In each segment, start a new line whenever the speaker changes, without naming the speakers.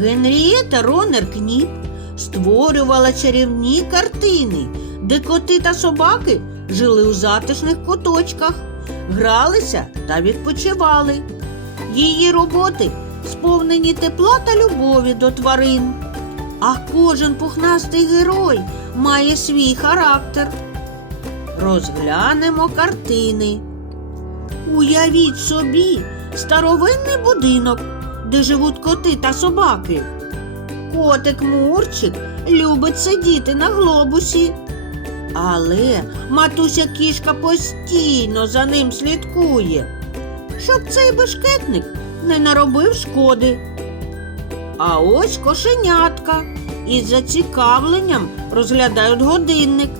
Генрієта Ронер Кніп створювала чарівні картини, де коти та собаки жили у затишних куточках, гралися та відпочивали. Її роботи сповнені тепла та любові до тварин. А кожен пухнастий герой має свій характер. Розглянемо картини. Уявіть собі старовинний будинок, де живуть коти та собаки. Котик Мурчик любить сидіти на глобусі. Але матуся кішка постійно за ним слідкує, щоб цей бешкетник не наробив шкоди. А ось кошенятка із зацікавленням розглядають годинник.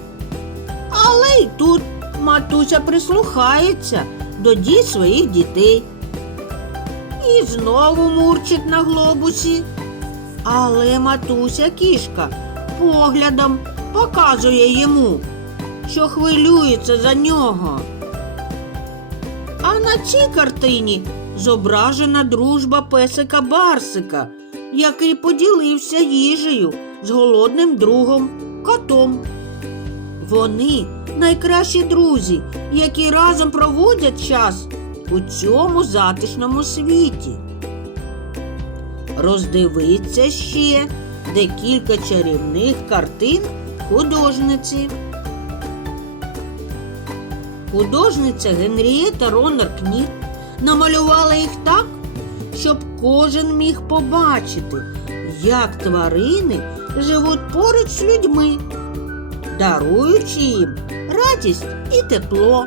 Але й тут матуся прислухається до дій своїх дітей. І знову мурчить на глобусі. Але матуся кішка поглядом показує йому, що хвилюється за нього. А на цій картині зображена дружба песика Барсика, який поділився їжею з голодним другом котом. Вони найкращі друзі, які разом проводять час у цьому затишному світі. Роздивиться ще декілька чарівних картин художниці. Художниця Генрієта Ронер Кніп намалювала їх так, щоб кожен міг побачити, як тварини живуть поруч з людьми, даруючи їм радість і тепло.